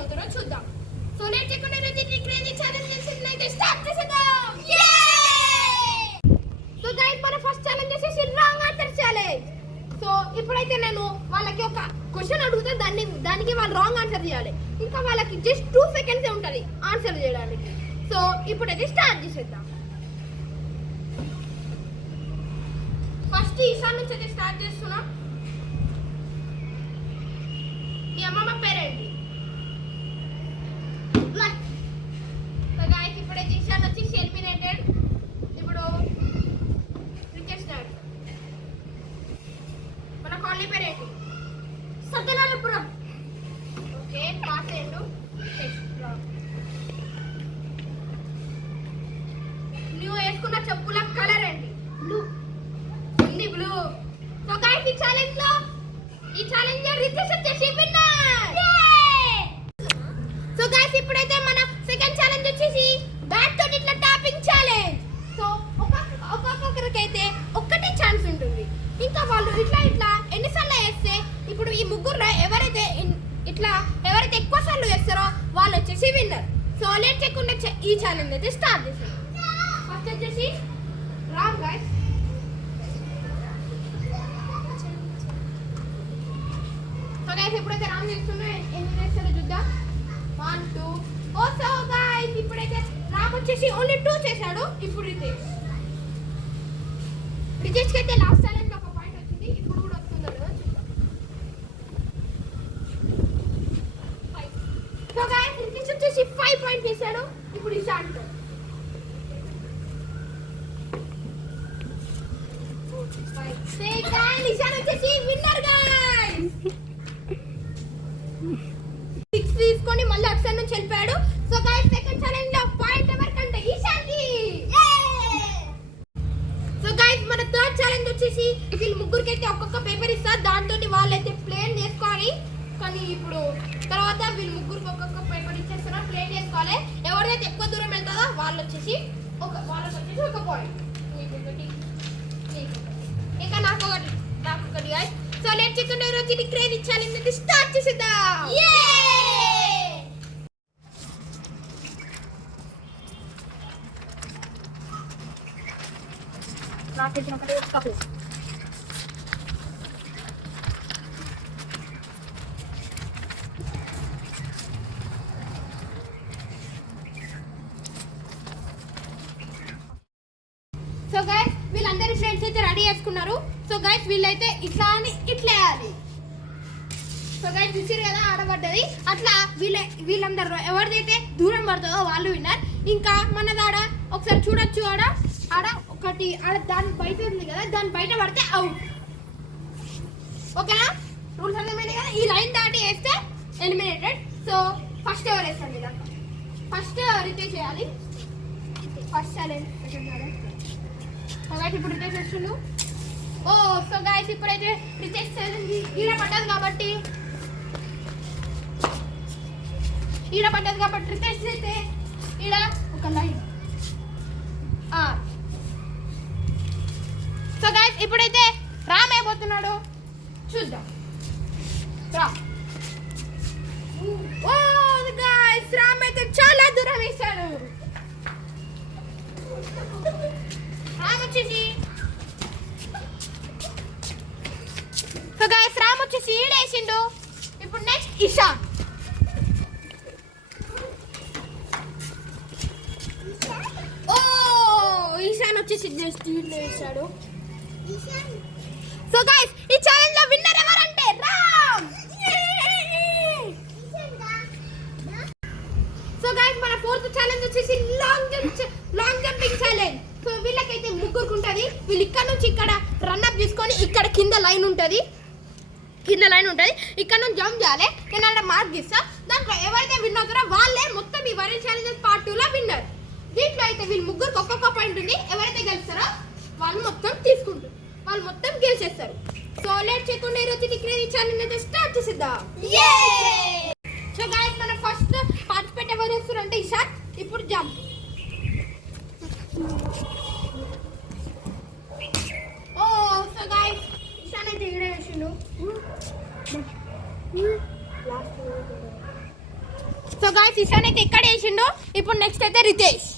విన్ అవుతారో చూద్దాం. So let's check the crazy challenge అయితే స్టార్ట్ చేద్దాం. సో గైస్ మన ఫస్ట్ ఛాలెంజ్ వచ్చేసి రాంగ్ ఆన్సర్ ఛాలెంజ్. సో ఇప్పుడైతే నేను వాళ్ళకి ఒక క్వశ్చన్ అడుగుతా, దానికి వాళ్ళు రాంగ్ ఆన్సర్ చేయాలి. ఇంకా వాళ్ళకి జస్ట్ 2 seconds ఉంటుంది ఆన్సర్ చేయడానికి. సో ఇప్పుడైతే స్టార్ట్ చేసేద్దాం. ఫస్ట్ ఈశాన్ నుంచి అయితే స్టార్ట్ చేస్తున్నా. మీ అమ్మమ్మ పేరేంటి? సో గైస్ ఇప్పుడైతే ఈశాన్ వచ్చి ఎలిమినేటెడ్. ఇప్పుడు రిక్వెస్ట్ మన కాలనీ పేరేంటి? సత్యనారాయణపురం. ఓకే పాస్ అయ్యిండు. నువ్వు వేసుకున్న చెప్పుల కలర్ ఏంటి? బ్లూ. ఉంది బ్లూ. సో గైస్ ఈ ఛాలెంజర్ రితేష్ వచ్చేసి విన్నర్. సో గైస్ ఇప్పుడైతే మన సెకండ్ ఛాలెంజ్ వచ్చేసి బ్యాట్ తోటి ఇట్లా టాపింగ్ ఛాలెంజ్. సో ఒక్కొక్కరికైతే ఒక్కటే ఛాన్స్ ఉంటుంది. ఇంకా వాళ్ళు ఇట్లా ఎన్నిసార్లు వేస్తే ఇప్పుడు ఈ ముగ్గురులో ఎవరైతే ఎక్కువ సార్లు వేస్తారో వాళ్ళు వచ్చేసి విన్నర్. సో లేట్ చేయకుండా ఈ ఛాలెంజ్ అయితే స్టార్ట్ చేసాం. ఫస్ట్ వచ్చేసి రామ్ గైస్. సో గైస్ ఇప్పుడైతే రామ్ చేస్తున్నా, ఎన్ని చేస్తారో చూద్దాం. 1 2. ఓ సో గైస్ ఇప్పుడైతే రామ్ వచ్చేసి ఓన్లీ 2 చేశాడు. ఇప్పుడు రితేష్ అయితే లాస్ట్ ఛాలెంజ్ ఒక పాయింట్ వచ్చింది. ఇప్పుడు కూడా వస్తుందో లేదో చూద్దాం. 5. సో గైస్ రితేష్ వచ్చేసి 5 పాయింట్ చేశాడు. ఇప్పుడు ఈశాన్ ఈశాన్ వచ్చేసి విన్నర్ గైస్. 6 తీసుకొని మళ్ళీ అక్షర్ నుంచి వెళ్ళిపోయాడు. సో గైస్ సెకండ్ ఛాలెంజ్ లో పాయింట్ ఎవరికంటే ఈశాన్ కి. సో గైస్ మన థర్డ్ ఛాలెంజ్ వచ్చేసి వీళ్ళు ముగ్గురికి అయితే ఒక్కొక్క పేపర్ ఇస్తారు. దాంతో వాళ్ళైతే ప్లేన్ చేసుకోవాలి. కానీ ఇప్పుడు తర్వాత వీళ్ళు ముగ్గురికి ఒక్కొక్క పేపర్ ఇచ్చేస్తున్నారు, ప్లేన్ చేసుకోవాలి. ఎవరైతే ఎక్కువ దూరం వెళ్తారో వాళ్ళకి వచ్చేసి ఒక పాయింట్. ఇంకా నాకు ఒకటి గైస్. సో లెట్స్ చికెన్ రోజు క్రేజీ ఛాలెంజ్ అయితే స్టార్ట్ చేసేద్దాం. నాకు తెలిసిన ఒకటి కప్పు. సో గైస్ వీళ్ళందరి ఫ్రెండ్స్ అయితే రెడీ చేసుకున్నారు. సో గైస్ వీళ్ళైతే ఇట్లా వేయాలి. సో గైస్ చూసారు కదా ఆడబడ్డది. అట్లా వీళ్ళందరూ ఎవరిదైతే దూరం పడుతుందో వాళ్ళు విన్నర్. ఇంకా మనదాడ ఒకసారి చూడొచ్చు, ఆడ ఒకటి దాని బయట ఉంది కదా, దాని బయట పడితే అవుట్. ఓకేనా? రూల్స్ అర్థమైంది కదా. ఈ లైన్ దాటి వేస్తే ఎలిమినేటెడ్. సో ఫస్ట్ ఎవరు వేస్తారు కదా? ఫస్ట్ రితేష్ చేయాలి. ఫస్ట్ ఛాలెంజ్ ఇప్పుడు రితేష్ వస్తుండు. ఓ సో గైస్ ఇప్పుడైతే రితేష్ ఛాలెంజ్ ఈడ పడ్డది కాబట్టి రితేష్ అయితే ఈడ ఒక లైన్. సో గైస్ ఇప్పుడైతే రామ్ అయిపోతున్నాడు, చూద్దాం. ఓ గైస్ రామ్ అయితే చాలా దూరం వేశాడు. రామ్ వచ్చేసి సో గైస్ రామ్ వచ్చేసి ఈడేసిండు. ఇప్పుడు నెక్స్ట్ ఈశాన్. ఈశాన్ వచ్చేసి జస్ట్ వేసాడు. సో గైస్ ఈ ఛాలెంజ్ లో విన్నర్ ఎవరంటే రామ్. సో గైస్ మన ఫోర్త్ ఛాలెంజ్ వచ్చేసి లాంగ్ జంపింగ్ ఛాలెంజ్. సో వీళ్ళకైతే ముగ్గురికి ఉంటుంది. వీళ్ళు ఇక్కడ నుంచి ఇక్కడ రన్అప్ చేసుకొని ఇక్కడ కింద లైన్ ఉంటుంది, ఇక్కడ నుంచి జంప్ చేయాలి. నేను అక్కడ మార్క్ చేస్తా. దాంట్లో ఎవరైతే విన్ అవుతారో వాళ్ళే మొత్తం ఈ వైరల్ ఛాలెంజెస్ పార్ట్ 2 లో విన్నర్. దీంట్లో అయితే వీళ్ళు ముగ్గురికి ఒక్కొక్క పాయింట్ ఉంది. ఎవరైతే గెలుస్తారో వాళ్ళు మొత్తం గెలిచేస్తారు. సో లేట్ చేయకుండా ఈరోజు క్రేజీ ఛాలెంజ్ అయితే స్టార్ట్ చేసేద్దాం. సో గైస్ మన ఫస్ట్ పార్టిసిపేట్ ఎవరు చేస్తారు అంటే ఈశాన్. ఇప్పుడు జంప్. ఓ సో గైస్ ఈశాన్ అయితే వేసిండు. సో గాయ్స్ ఇషాన్ అయితే ఇక్కడ వేసిండు. ఇప్పుడు నెక్స్ట్ అయితే రితేష్.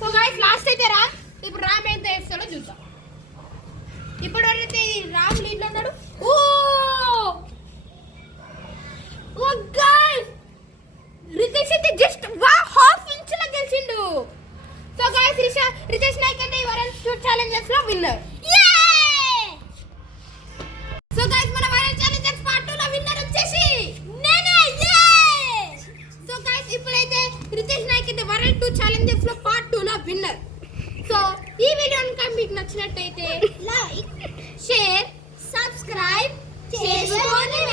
సో గాయ్స్ లాస్ట్ అయితే రామ్. ఇప్పుడు రామ్ ఎంత వేస్తాడో చూద్దాం. ఇప్పుడు వరకు రామ్ లీడ్ లో ఉన్నాడు. ఓ ఓ గాయ్స్ రితేష్ అయితే జస్ట్ హాఫ్ ఇంచ్ లా గెలిచిండు. సో గాయ్స్ రితేష్ నాయక్ అయితే ఈ వైరల్ షూట్ ఛాలెంజెస్ లో విన్నర్. సో గాయ్స్ మన వైరల్ ఛాలెంజెస్ పార్ట్ 2 లో విన్నర్ వచ్చేసి నేనే. సో గాయ్స్ ఇప్పుడైతే రితేష్ నాయక్ అయితే వైరల్ 2 ఛాలెంజెస్ లో పార్ట్ 2 లో విన్నర్. సో ఈ వీడియో కనుక మీకు నచ్చినట్టయితే లైక్, షేర్, సబ్స్క్రైబ్ చేసుకోండి.